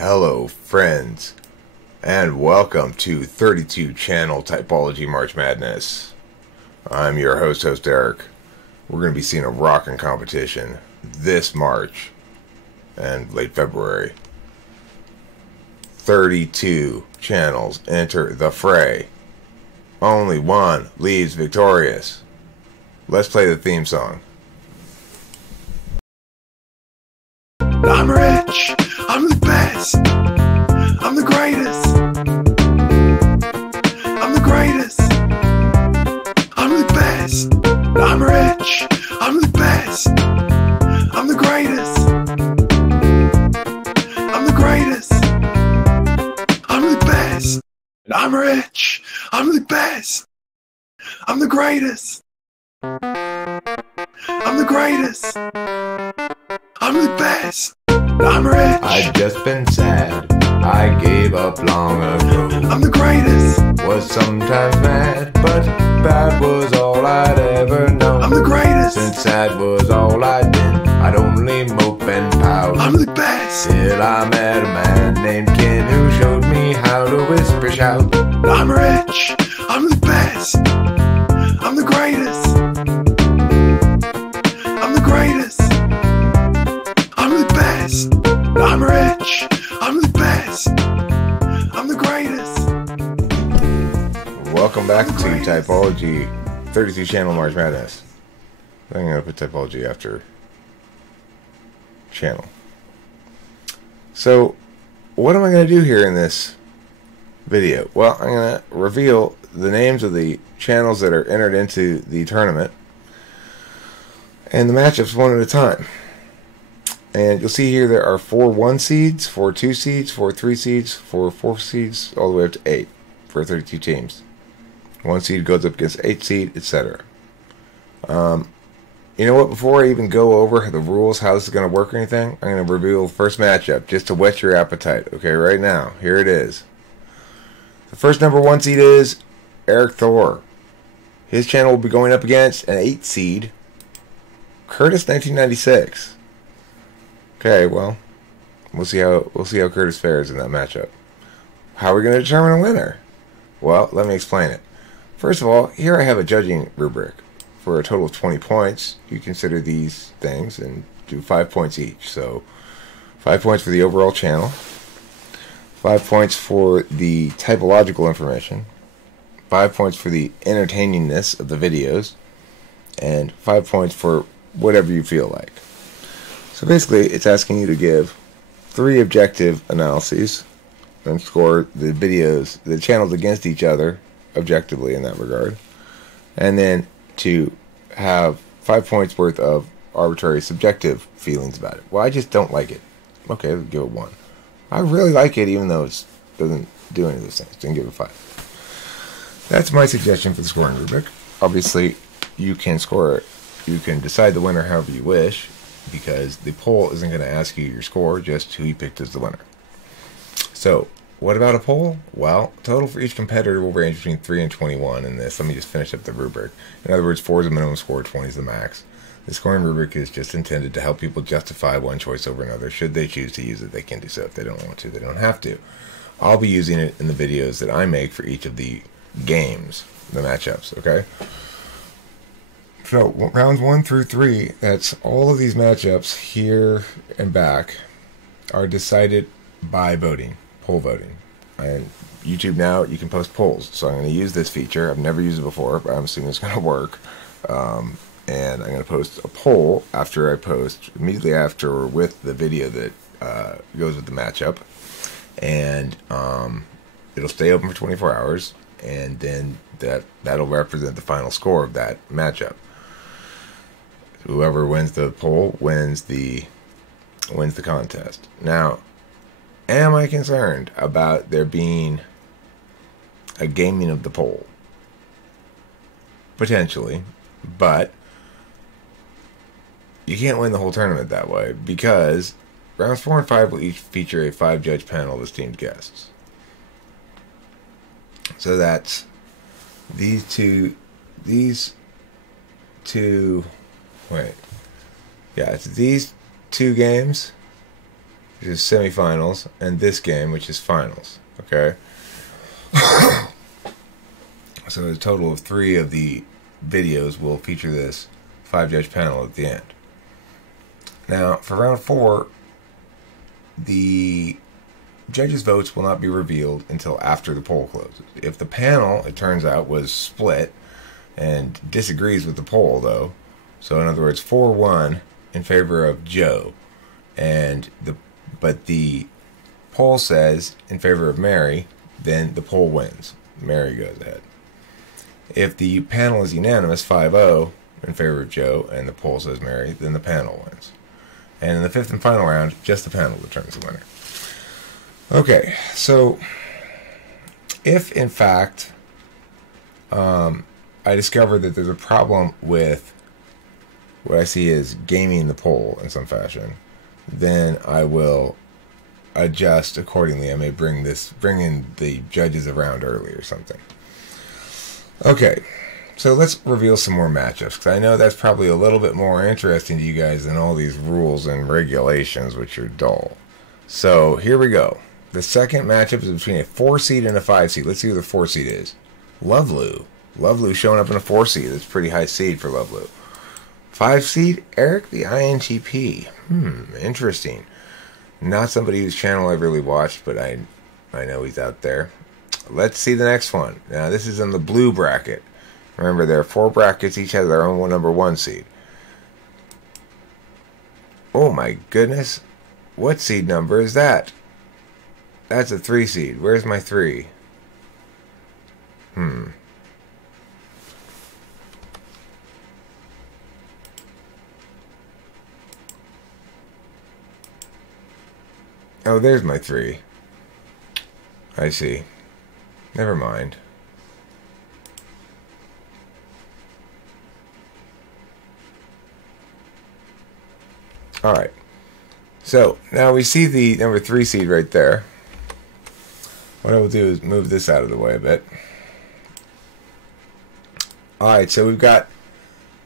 Hello, friends, and welcome to 32 Channel Typology March Madness. I'm your host Eric. We're going to be seeing a rockin' competition this March and late February. 32 channels enter the fray. Only one leaves victorious. Let's play the theme song. I'm rich, I'm the best, I'm the greatest, I'm the greatest, I'm the best, I'm rich, I'm the best, I'm the greatest, I'm the greatest, I'm the best, I'm rich, I'm the best, I'm the greatest, I'm the greatest, I'm the best. I'm rich. I've just been sad. I gave up long ago. I'm the greatest. Was sometimes mad, but bad was all I'd ever known. I'm the greatest. Since sad was all I'd been, I'd only mope and pout. I'm the best. Till I met a man named Ken who showed me how to whisper shout. I'm rich. I'm the best. I'm the greatest. I'm the greatest. I'm the best. I'm rich. I'm the best. I'm the greatest. Welcome back to Typology 32 Channel March Madness. I'm going to put Typology after channel. So, what am I going to do here in this video? Well, I'm going to reveal the names of the channels that are entered into the tournament and the matchups one at a time. And you'll see here there are 4 1 seeds, 4 2 seeds, 4 3 seeds, 4 4 seeds, all the way up to 8 for 32 teams. 1 seed goes up against 8 seed, etc. You know what? Before I even go over the rules, how this is going to work or anything, I'm going to reveal the first matchup just to whet your appetite. Okay, right now, here it is. The first number 1 seed is Eric Thor. His channel will be going up against an 8 seed, Curtis 1996. Okay, well, we'll see how Curtis fares in that matchup. How are we going to determine a winner? Well, let me explain it. First of all, here I have a judging rubric. For a total of 20 points, you consider these things and do 5 points each. So, 5 points for the overall channel, 5 points for the typological information, 5 points for the entertainingness of the videos, and 5 points for whatever you feel like. So basically, it's asking you to give 3 objective analyses and score the videos, the channels against each other objectively in that regard. And then to have 5 points worth of arbitrary subjective feelings about it. Well, I just don't like it. Okay, we'll give it 1. I really like it even though it doesn't do any of those things. Then give it 5. That's my suggestion for the scoring rubric. Obviously, you can score it. You can decide the winner however you wish, because the poll isn't going to ask you your score, just who you picked as the winner. So, what about a poll? Well, total for each competitor will range between 3 and 21 in this. Let me just finish up the rubric. In other words, 4 is the minimum score, 20 is the max. The scoring rubric is just intended to help people justify one choice over another. Should they choose to use it, they can do so. If they don't want to, they don't have to. I'll be using it in the videos that I make for each of the games, the matchups, okay? So, rounds 1 through 3, that's all of these matchups here and back are decided by voting, poll voting. And YouTube now, you can post polls. So I'm going to use this feature. I've never used it before, but I'm assuming it's going to work. And I'm going to post a poll after I post, immediately after or with the video that goes with the matchup. And it'll stay open for 24 hours. And then that'll represent the final score of that matchup. Whoever wins the poll wins the contest. Now, am I concerned about there being a gaming of the poll? Potentially, but you can't win the whole tournament that way, because rounds 4 and 5 will each feature a 5-judge panel of esteemed guests. So that's these two. Wait. Yeah, it's these 2 games which is semifinals, and this game, which is finals. Okay? So a total of 3 of the videos will feature this 5-judge panel at the end. Now, for round 4, the judges' votes will not be revealed until after the poll closes. If the panel, it turns out, was split and disagrees with the poll, though, so in other words, 4-1 in favor of Joe, but the poll says in favor of Mary, then the poll wins. Mary goes ahead. If the panel is unanimous, 5-0 in favor of Joe, and the poll says Mary, then the panel wins. And in the 5th and final round, just the panel determines the winner. Okay, so if in fact I discover that there's a problem with what I see as gaming the poll in some fashion, then I will adjust accordingly. I may bring in the judges around early or something. Okay, so let's reveal some more matchups, because I know that's probably a little bit more interesting to you guys than all these rules and regulations, which are dull. So here we go. The second matchup is between a 4 seed and a 5 seed. Let's see who the 4 seed is. Loveloo. Loveloo showing up in a 4 seed. That's a pretty high seed for Loveloo. 5 seed, Eric the INTP. Interesting. Not somebody whose channel I've really watched, but I know he's out there. Let's see the next one. Now, this is in the blue bracket. Remember, there are 4 brackets. Each has their own number 1 seed. Oh, my goodness. What seed number is that? That's a 3 seed. Where's my 3? Oh, there's my 3. I see. Never mind. Alright. So, now we see the number 3 seed right there. What I will do is move this out of the way a bit. Alright, so we've got,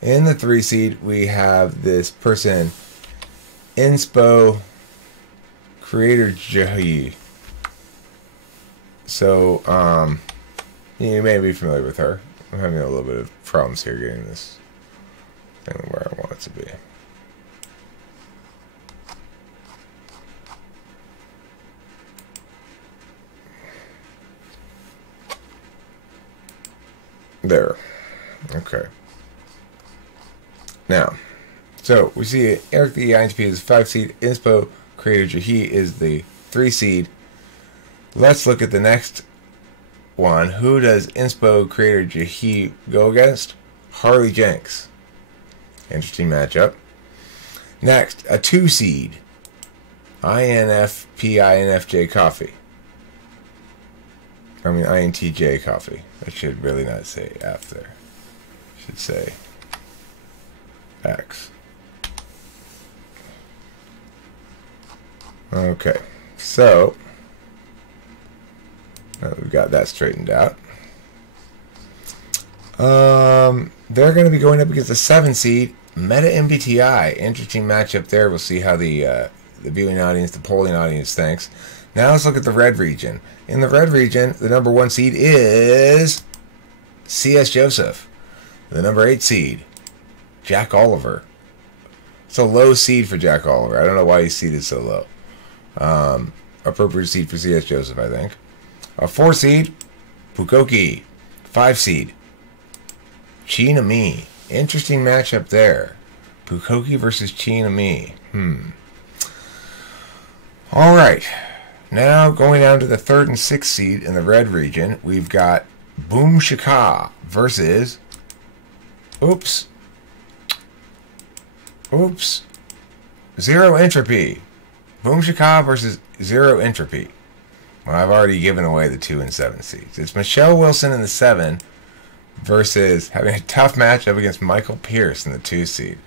in the 3 seed, we have this person, Inspo Creator Jahi. So, you may be familiar with her. I'm having a little bit of problems here getting this thing where I want it to be. There. Okay. Now, so we see Eric the INTP is 5 seed, Inspo Creator Jahi is the 3 seed. Let's look at the next one. Who does Inspo Creator Jahi go against? Harley Jenks. Interesting matchup. Next, a 2 seed, INFJ Coffee. I mean INTJ Coffee. I should really not say F there. I should say X. Okay, so now that we've got that straightened out, they're going to be going up against the 7 seed, Meta MBTI. Interesting matchup there. We'll see how the viewing audience, the polling audience thinks. Now let's look at the red region. In the red region, the number 1 seed is C.S. Joseph. The number 8 seed, Jack Oliver. It's a low seed for Jack Oliver. I don't know why he's seeded so low. Appropriate seed for C.S. Joseph, I think. A 4 seed, Pukoki. 5 seed, Chi Mi. Interesting matchup there. Pukoki versus Chi Mi. Alright. Now going down to the 3rd and 6th seed in the red region, we've got Boom Shaka versus Zero Entropy. Boom Shaka versus Zero Entropy. Well, I've already given away the 2 and 7 seeds. It's Michelle Wilson in the 7 versus having a tough matchup against Michael Pierce in the 2 seed.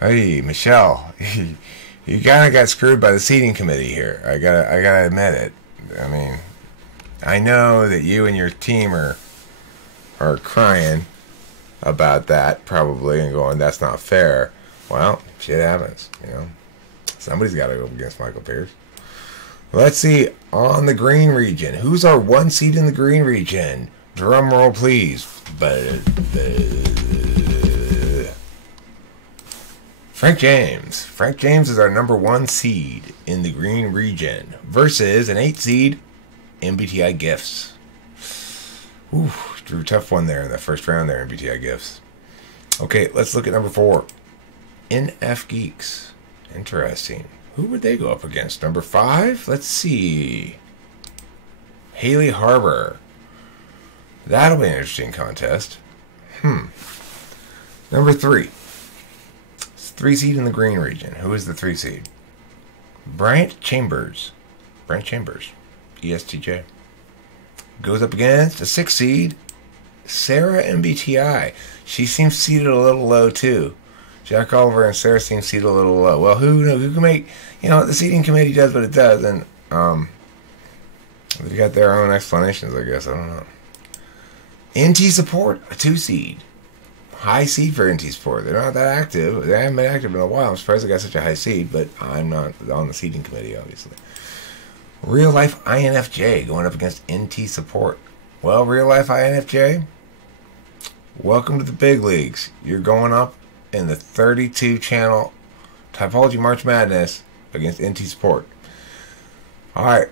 Hey, Michelle, you kind of got screwed by the seeding committee here. I gotta admit it. I mean, I know that you and your team are crying about that probably and going, that's not fair. Well, shit happens, you know. Somebody's got to go up against Michael Pierce. Let's see, on the green region. Who's our 1 seed in the green region? Drum roll, please. Frank James. Frank James is our number 1 seed in the green region versus an 8 seed, MBTI Gifts. Ooh, drew a tough one there in the first round there, MBTI Gifts. Okay, let's look at number 4. NF Geeks. Interesting. Who would they go up against? Number 5? Let's see. Haley Harbor. That'll be an interesting contest. Number 3. It's 3 seed in the green region. Who is the 3 seed? Bryant Chambers. Bryant Chambers. ESTJ. Goes up against a 6 seed, Sarah MBTI. She seems seated a little low too. Jack Oliver and Sarah seem seated a little low. Well, who knows? Who can make, the seating committee does what it does, and they've got their own explanations, I guess. I don't know. NT Support, a 2 seed. High seed for NT Support. They're not that active. They haven't been active in a while. I'm surprised they got such a high seed, but I'm not on the seating committee, obviously. Real Life INFJ going up against NT Support. Well, Real Life INFJ, welcome to the big leagues. You're going up in the 32-channel Typology March Madness against NT Support. Alright,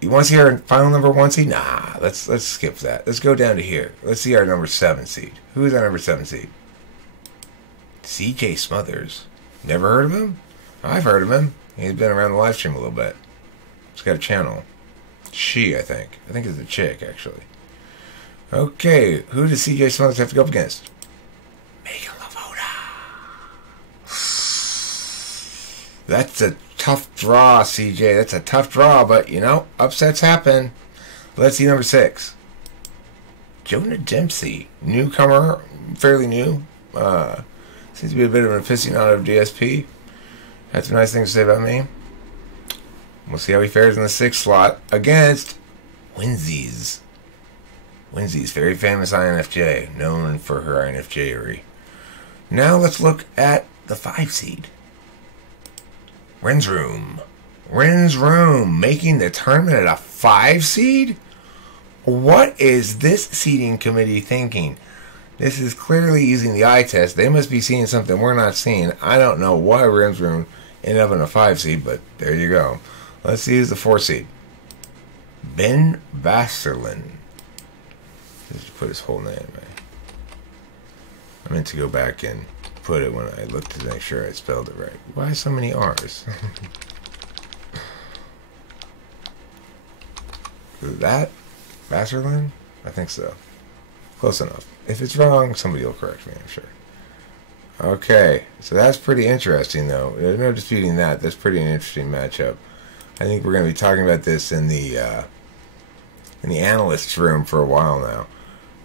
you want to see our final number 1 seed? Nah, let's skip that. Let's go down to here. Let's see our number 7 seed. Who is our number 7 seed? CJ Smothers. Never heard of him? I've heard of him. He's been around the live stream a little bit. He's got a channel. She, I think. I think it's a chick, actually. Okay, who does CJ Smothers have to go up against? Megan Lavoda. That's a tough draw, CJ. That's a tough draw, but, upsets happen. Let's see number 6. Jonah Dempsey. Newcomer, fairly new. Seems to be a bit of an aficionado of DSP. Had some nice things to say about me. We'll see how he fares in the 6th slot against Winsies. Winsies, very famous INFJ, known for her INFJ-ery. Now let's look at the 5 seed. Ren's Room. Ren's Room making the tournament at a 5 seed? What is this seeding committee thinking? This is clearly using the eye test. They must be seeing something we're not seeing. I don't know why Ren's Room ended up in a 5 seed, but there you go. Let's see who's the 4 seed. Ben Vasterlin. Just put his whole name. I meant to go back and put it when I looked to make sure I spelled it right. Why so many R's? Is that Vasterlin? I think so. Close enough. If it's wrong, somebody will correct me, I'm sure. Okay, so that's pretty interesting, though. There's no disputing that. That's pretty an interesting matchup. I think we're going to be talking about this in the analysts' room for a while now,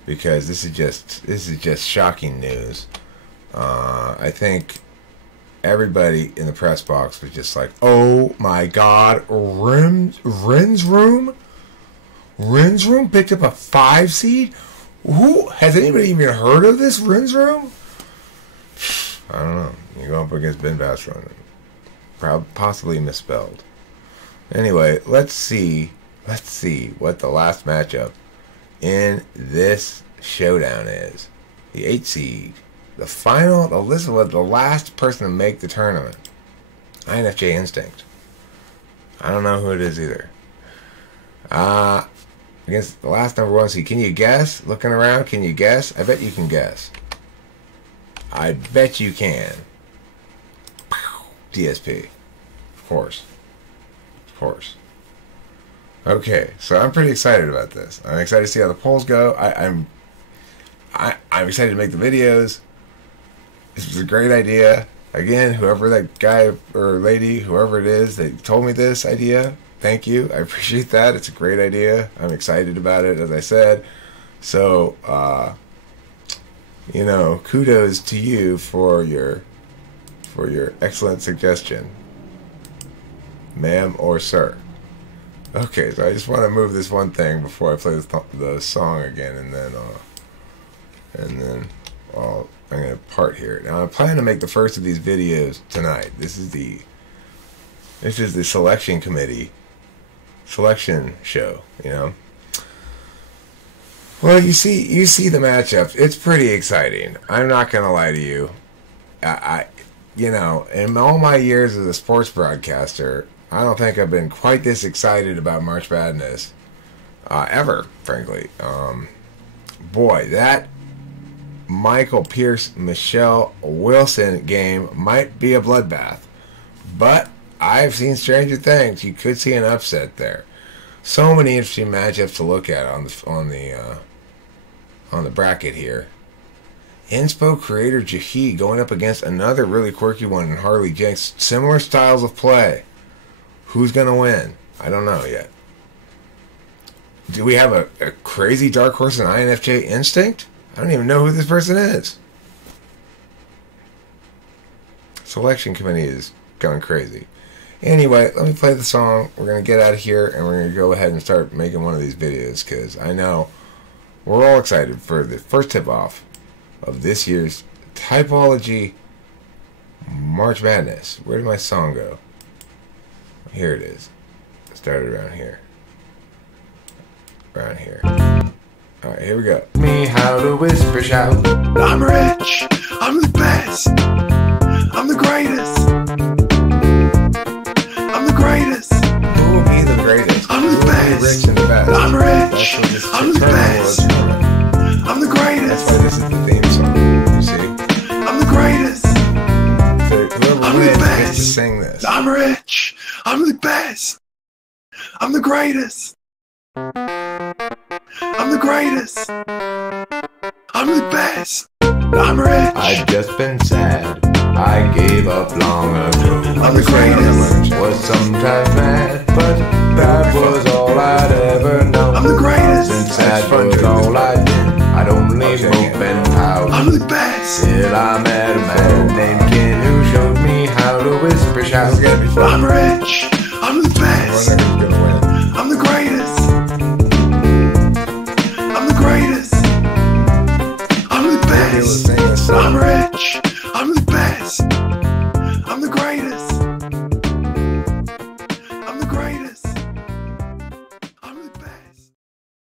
because this is just shocking news. I think everybody in the press box was just like, "Oh my God, Ren's Room? Ren's Room picked up a 5 seed? Who has anybody even heard of this Ren's Room?" I don't know. You go up against Ben Vasterlin, possibly misspelled. Anyway, let's see what the last matchup in this showdown is. The 8 seed, the last person to make the tournament. INFJ Instinct. I don't know who it is either. Against the last number 1 seed. Can you guess? Looking around, can you guess? I bet you can guess. I bet you can. DSP. Of course. Okay, so I'm pretty excited about this. I'm excited to see how the polls go. I'm excited to make the videos. This was a great idea. Again, whoever that guy or lady, whoever it is that told me this idea, thank you. I appreciate that. It's a great idea. I'm excited about it, as I said. So, kudos to you for your excellent suggestion, ma'am or sir. Okay, so I just want to move this one thing before I play the song again, and then I'm going to part here. Now, I'm planning to make the first of these videos tonight. This is the This is the selection committee. Selection show, you know. Well, you see the matchups. It's pretty exciting. I'm not gonna lie to you. You know, in all my years as a sports broadcaster, I don't think I've been quite this excited about March Madness ever, frankly. Boy, that Michael Pierce, Michelle Wilson game might be a bloodbath, but I've seen stranger things. You could see an upset there. So many interesting matchups to look at on the bracket here. Inspo creator Jahi going up against another really quirky one in Harley Jenks. Similar styles of play. Who's going to win? I don't know yet. Do we have a crazy dark horse in INFJ Instinct? I don't even know who this person is. Selection committee is going crazy. Anyway, let me play the song. We're going to get out of here and we're going to go ahead and start making one of these videos because I know we're all excited for the first tip-off of this year's Typology March Madness. Where did my song go? Here it is. It started around here. Around here. Alright, here we go. Me how to whisper shout. I'm rich. I'm the best. I'm the greatest. I'm the greatest. Who will be the greatest? I'm the best. Rich and the best. I'm rich. I'm the best. I'm the greatest. That's why this is the theme song. You see? I'm the greatest. So whoever I'm the wins best. gets to sing this. I'm rich. I'm the best. I'm the greatest. I'm the greatest. I'm the best. I'm rich. I've just been sad. I gave up long ago. I'm the greatest. Was sometimes mad, but that was all I'd ever known. I'm the greatest. Since that was all I did, I'd only Okay. hope and pout. I'm the best. Till I met a man named Ken who showed me how to whisper shout. This is gonna be fun. I'm rich. I'm the I best. wonder who's gonna win. I'm the greatest. I'm the greatest. I'm the Maybe we'll best. sing this song. I'm rich. I'm the best.